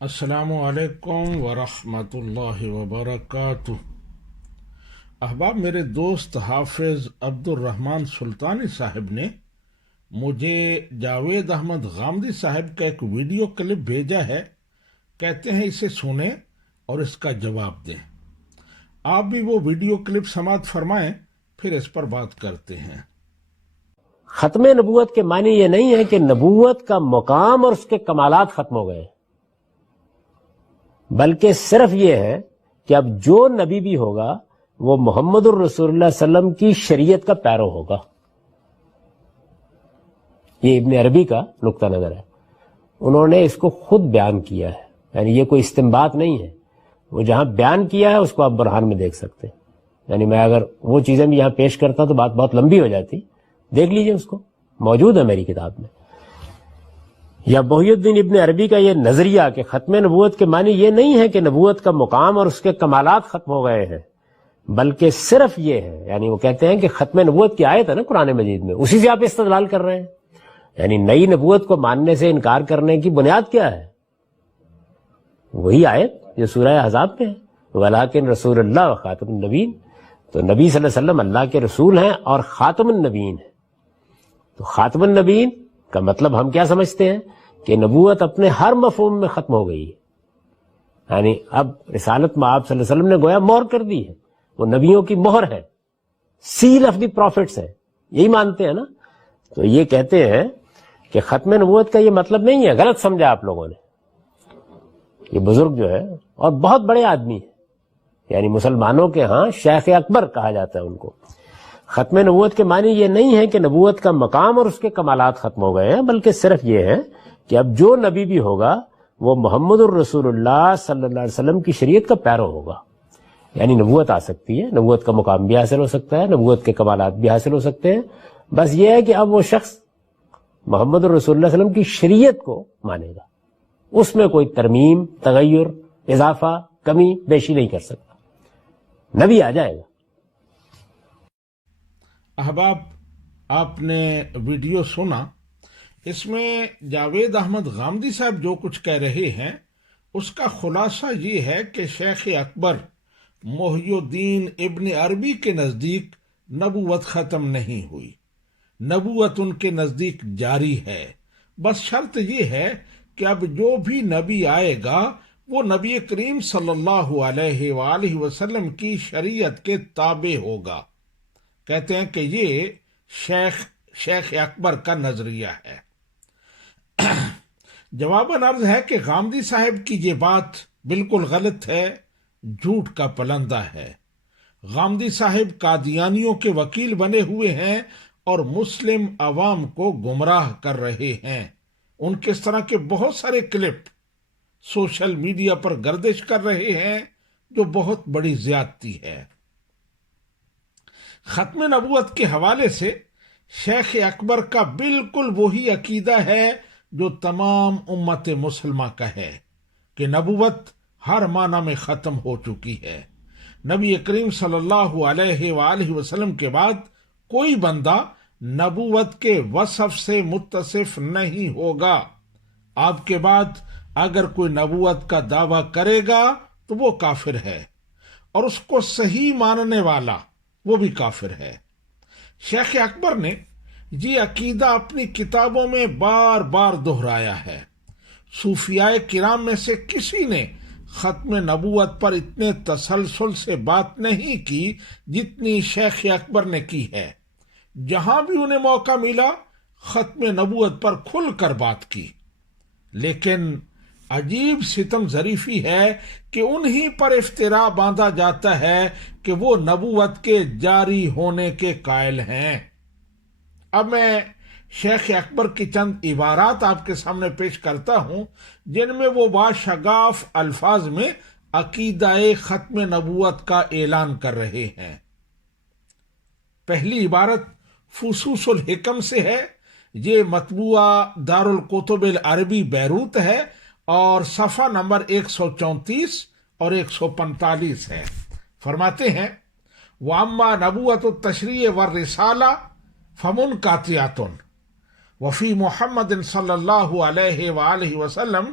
السلام علیکم ورحمۃ اللہ وبرکاتہ۔ احباب، میرے دوست حافظ عبد الرحمن سلطانی صاحب نے مجھے جاوید احمد غامدی صاحب کا ایک ویڈیو کلپ بھیجا ہے۔ کہتے ہیں اسے سنیں اور اس کا جواب دیں۔ آپ بھی وہ ویڈیو کلپ سماعت فرمائیں، پھر اس پر بات کرتے ہیں۔ ختم نبوت کے معنی یہ نہیں ہے کہ نبوت کا مقام اور اس کے کمالات ختم ہو گئے، بلکہ صرف یہ ہے کہ اب جو نبی بھی ہوگا وہ محمد الرسول اللہ صلی اللہ علیہ وسلم کی شریعت کا پیرو ہوگا۔ یہ ابن عربی کا نقطہ نظر ہے، انہوں نے اس کو خود بیان کیا ہے، یعنی یہ کوئی استنباط نہیں ہے، وہ جہاں بیان کیا ہے اس کو آپ برہان میں دیکھ سکتے ہیں۔ یعنی میں اگر وہ چیزیں بھی یہاں پیش کرتا تو بات بہت لمبی ہو جاتی، دیکھ لیجئے، اس کو موجود ہے میری کتاب میں۔ یا محی الدین ابن عربی کا یہ نظریہ کہ ختم نبوت کے معنی یہ نہیں ہے کہ نبوت کا مقام اور اس کے کمالات ختم ہو گئے ہیں، بلکہ صرف یہ ہے، یعنی وہ کہتے ہیں کہ ختم نبوت کی آیت ہے نا قرآن مجید میں، اسی سے آپ استدلال کر رہے ہیں۔ یعنی نئی نبوت کو ماننے سے انکار کرنے کی بنیاد کیا ہے؟ وہی آیت جو سورہ احزاب پہ ہے، وَلَٰكِن رسول اللہ خاتم النبیین۔ تو نبی صلی اللہ علیہ وسلم اللہ کے رسول ہیں اور خاتم النبیین ہیں۔ تو خاتم النبیین کا مطلب ہم کیا سمجھتے ہیں کہ نبوت اپنے ہر مفہوم میں ختم ہو گئی ہے، یعنی اب رسالت میں آپ صلی اللہ علیہ وسلم نے گویا مہر کر دی ہے، وہ نبیوں کی مہر ہے، سیل آف دی پروفٹس ہے، یہی مانتے ہیں نا۔ تو یہ کہتے ہیں کہ ختم نبوت کا یہ مطلب نہیں ہے، غلط سمجھا آپ لوگوں نے۔ یہ بزرگ جو ہے اور بہت بڑے آدمی ہیں، یعنی مسلمانوں کے ہاں شیخ اکبر کہا جاتا ہے ان کو۔ ختم نبوت کے معنی یہ نہیں ہے کہ نبوت کا مقام اور اس کے کمالات ختم ہو گئے ہیں، بلکہ صرف یہ ہے کہ اب جو نبی بھی ہوگا وہ محمد الرسول اللہ صلی اللہ علیہ وسلم کی شریعت کا پیرو ہوگا۔ یعنی نبوت آ سکتی ہے، نبوت کا مقام بھی حاصل ہو سکتا ہے، نبوت کے کمالات بھی حاصل ہو سکتے ہیں، بس یہ ہے کہ اب وہ شخص محمد الرسول اللہ صلی اللہ علیہ وسلم کی شریعت کو مانے گا، اس میں کوئی ترمیم، تغیر، اضافہ، کمی بیشی نہیں کر سکتا، نبی آ جائے گا۔ احباب، آپ نے ویڈیو سنا، اس میں جاوید احمد غامدی صاحب جو کچھ کہہ رہے ہیں اس کا خلاصہ یہ ہے کہ شیخ اکبر محی الدین ابن عربی کے نزدیک نبوت ختم نہیں ہوئی، نبوت ان کے نزدیک جاری ہے، بس شرط یہ ہے کہ اب جو بھی نبی آئے گا وہ نبی کریم صلی اللہ علیہ وآلہ وسلم کی شریعت کے تابع ہوگا۔ کہتے ہیں کہ یہ شیخ اکبر کا نظریہ ہے۔ جواباً عرض ہے کہ غامدی صاحب کی یہ بات بالکل غلط ہے، جھوٹ کا پلندہ ہے۔ غامدی صاحب قادیانیوں کے وکیل بنے ہوئے ہیں اور مسلم عوام کو گمراہ کر رہے ہیں۔ ان کے اس طرح کے بہت سارے کلپ سوشل میڈیا پر گردش کر رہے ہیں جو بہت بڑی زیادتی ہے۔ ختم نبوت کے حوالے سے شیخ اکبر کا بالکل وہی عقیدہ ہے جو تمام امت مسلمہ کا ہے کہ نبوت ہر معنی میں ختم ہو چکی ہے۔ نبی کریم صلی اللہ علیہ وآلہ وسلم کے بعد کوئی بندہ نبوت کے وصف سے متصف نہیں ہوگا۔ آپ کے بعد اگر کوئی نبوت کا دعویٰ کرے گا تو وہ کافر ہے، اور اس کو صحیح ماننے والا وہ بھی کافر ہے۔ شیخ اکبر نے یہ عقیدہ اپنی کتابوں میں بار بار دہرایا ہے۔ صوفیاء کرام میں سے کسی نے ختم نبوت پر اتنے تسلسل سے بات نہیں کی جتنی شیخ اکبر نے کی ہے۔ جہاں بھی انہیں موقع ملا ختم نبوت پر کھل کر بات کی، لیکن عجیب ستم ظریفی ہے کہ انہی پر افترا باندھا جاتا ہے کہ وہ نبوت کے جاری ہونے کے قائل ہیں۔ اب میں شیخ اکبر کی چند عبارات آپ کے سامنے پیش کرتا ہوں جن میں وہ باشگاف الفاظ میں عقیدہ ختم نبوت کا اعلان کر رہے ہیں۔ پہلی عبارت فصوص الحکم سے ہے، یہ مطبوعہ دارالکتب العربی بیروت ہے اور صفحہ نمبر 134 اور 145 ہے۔ فرماتے ہیں وَأَمَّا نَبُوَّةُ التَّشْرِيعِ وَالرِّسَالَةِ فَمُنْقَطِعَةٌ وَفِي مُحَمَّدٍ صلی اللہ علیہ وآلہ وسلم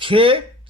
6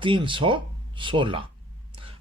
316।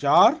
4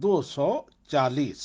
240।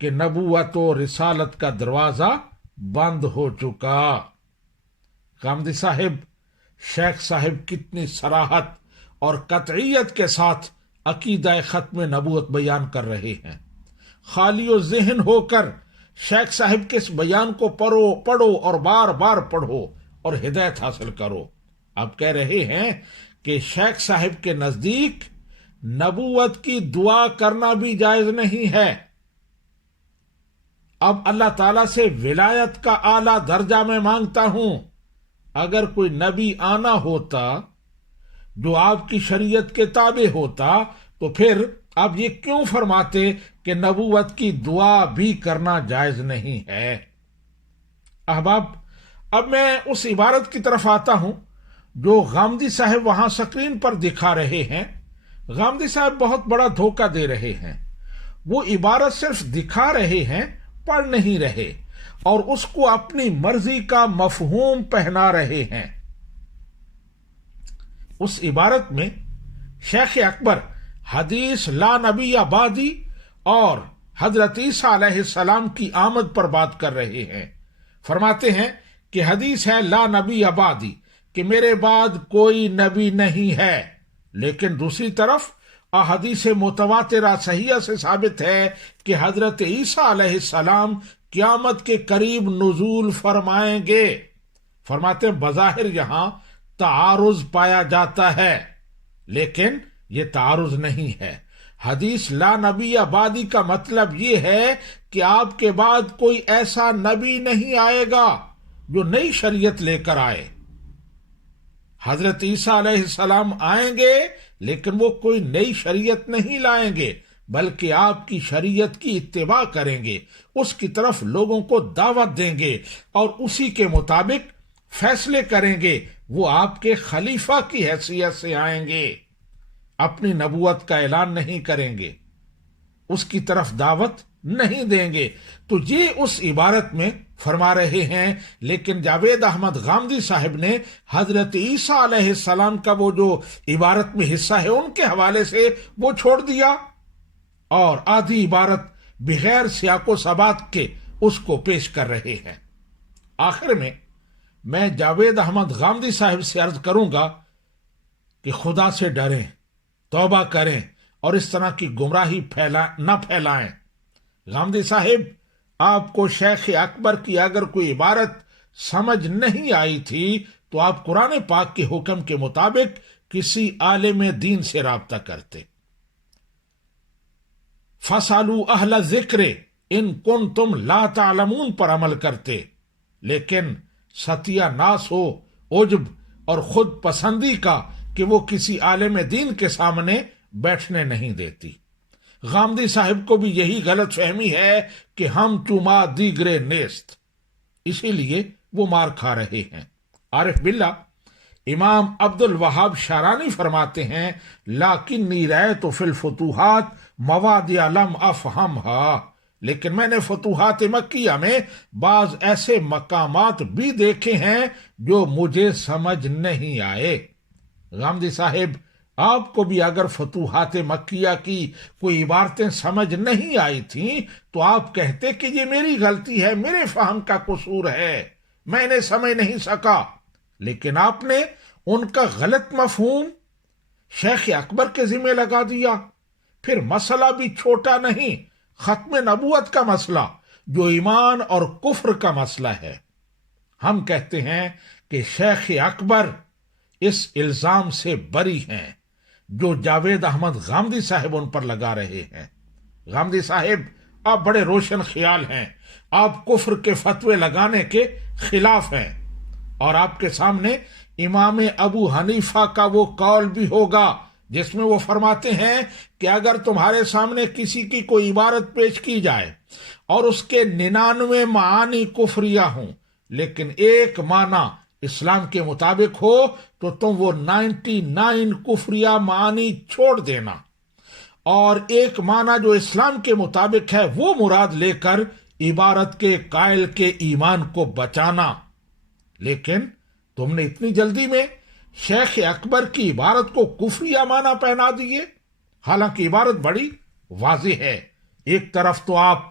کہ نبوت و رسالت کا دروازہ بند ہو چکا۔ غامدی صاحب، شیخ صاحب کتنی صراحت اور قطعیت کے ساتھ عقیدہ ختم نبوت بیان کر رہے ہیں۔ خالی و ذہن ہو کر شیخ صاحب کے اس بیان کو پڑھو اور بار بار پڑھو اور ہدایت حاصل کرو۔ آپ کہہ رہے ہیں کہ شیخ صاحب کے نزدیک نبوت کی دعا کرنا بھی جائز نہیں ہے۔ اب اللہ تعالیٰ سے ولایت کا اعلیٰ درجہ میں مانگتا ہوں۔ اگر کوئی نبی آنا ہوتا جو آپ کی شریعت کے تابع ہوتا تو پھر آپ یہ کیوں فرماتے کہ نبوت کی دعا بھی کرنا جائز نہیں ہے؟ احباب، اب میں اس عبارت کی طرف آتا ہوں جو غامدی صاحب وہاں سکرین پر دکھا رہے ہیں۔ غامدی صاحب بہت بڑا دھوکہ دے رہے ہیں۔ وہ عبارت صرف دکھا رہے ہیں، پڑھ نہیں رہے، اور اس کو اپنی مرضی کا مفہوم پہنا رہے ہیں۔ اس عبارت میں شیخ اکبر حدیث لا نبی بعدی اور حضرت عیسیٰ علیہ السلام کی آمد پر بات کر رہے ہیں۔ فرماتے ہیں کہ حدیث ہے لا نبی بعدی، کہ میرے بعد کوئی نبی نہیں ہے، لیکن دوسری طرف احادیث متواترہ صحیحہ سے ثابت ہے کہ حضرت عیسیٰ علیہ السلام قیامت کے قریب نزول فرمائیں گے۔ فرماتے ہیں بظاہر یہاں تعارض پایا جاتا ہے، لیکن یہ تعارض نہیں ہے۔ حدیث لا نبی بعدی کا مطلب یہ ہے کہ آپ کے بعد کوئی ایسا نبی نہیں آئے گا جو نئی شریعت لے کر آئے۔ حضرت عیسیٰ علیہ السلام آئیں گے لیکن وہ کوئی نئی شریعت نہیں لائیں گے، بلکہ آپ کی شریعت کی اتباع کریں گے، اس کی طرف لوگوں کو دعوت دیں گے اور اسی کے مطابق فیصلے کریں گے۔ وہ آپ کے خلیفہ کی حیثیت سے آئیں گے، اپنی نبوت کا اعلان نہیں کریں گے، اس کی طرف دعوت نہیں دیں گے۔ تو یہ اس عبارت میں فرما رہے ہیں، لیکن جاوید احمد غامدی صاحب نے حضرت عیسیٰ علیہ السلام کا وہ جو عبارت میں حصہ ہے ان کے حوالے سے وہ چھوڑ دیا اور آدھی عبارت بغیر سیاق و سبات کے اس کو پیش کر رہے ہیں۔ آخر میں جاوید احمد غامدی صاحب سے عرض کروں گا کہ خدا سے ڈریں، توبہ کریں اور اس طرح کی گمراہی نہ پھیلائیں۔ غامدی صاحب، آپ کو شیخ اکبر کی اگر کوئی عبارت سمجھ نہیں آئی تھی تو آپ قرآن پاک کے حکم کے مطابق کسی عالم دین سے رابطہ کرتے۔ فَاسْأَلُوا أَهْلَ الذِّكْرِ إِن كُنتُمْ لَا تَعْلَمُونَ پر عمل کرتے، لیکن ستیہ ناس ہو، عجب اور خود پسندی کا کہ وہ کسی عالم دین کے سامنے بیٹھنے نہیں دیتی۔ غامدی صاحب کو بھی یہی غلط فہمی ہے کہ ہم چما دیگرے نیست، اسی لیے وہ مار کھا رہے ہیں۔ عارف باللہ امام عبد الوہاب شارانی فرماتے ہیں لیکنی رأیت فی الفتوحات مواضع لم افہمھا، لیکن میں نے فتوحات مکیہ میں بعض ایسے مقامات بھی دیکھے ہیں جو مجھے سمجھ نہیں آئے۔ غامدی صاحب، آپ کو بھی اگر فتوحات مکیہ کی کوئی عبارتیں سمجھ نہیں آئی تھیں تو آپ کہتے کہ یہ میری غلطی ہے، میرے فہم کا قصور ہے، میں نے سمجھ نہیں سکا، لیکن آپ نے ان کا غلط مفہوم شیخ اکبر کے ذمہ لگا دیا۔ پھر مسئلہ بھی چھوٹا نہیں، ختم نبوت کا مسئلہ جو ایمان اور کفر کا مسئلہ ہے۔ ہم کہتے ہیں کہ شیخ اکبر اس الزام سے بری ہیں جو جاوید احمد غامدی صاحب ان پر لگا رہے ہیں۔ غامدی صاحب، آپ بڑے روشن خیال ہیں، آپ کفر کے فتوے لگانے کے خلاف ہیں، اور آپ کے سامنے امام ابو حنیفہ کا وہ قول بھی ہوگا جس میں وہ فرماتے ہیں کہ اگر تمہارے سامنے کسی کی کوئی عبارت پیش کی جائے اور اس کے 99 معانی کفریہ ہوں لیکن ایک معنی اسلام کے مطابق ہو تو تم وہ 99 کفریہ معانی چھوڑ دینا اور ایک معنی جو اسلام کے مطابق ہے وہ مراد لے کر عبارت کے قائل کے ایمان کو بچانا۔ لیکن تم نے اتنی جلدی میں شیخ اکبر کی عبارت کو کفریہ معنی پہنا دیے، حالانکہ عبارت بڑی واضح ہے۔ ایک طرف تو آپ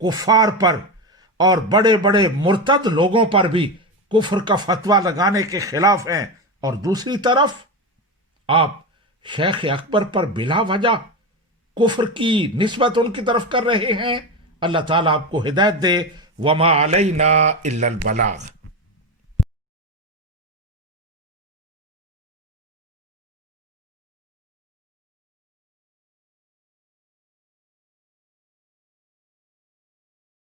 کفار پر اور بڑے بڑے مرتد لوگوں پر بھی کفر کا فتویٰ لگانے کے خلاف ہیں، اور دوسری طرف آپ شیخ اکبر پر بلا وجہ کفر کی نسبت ان کی طرف کر رہے ہیں۔ اللہ تعالیٰ آپ کو ہدایت دے۔ وما علینا الا البلاغ۔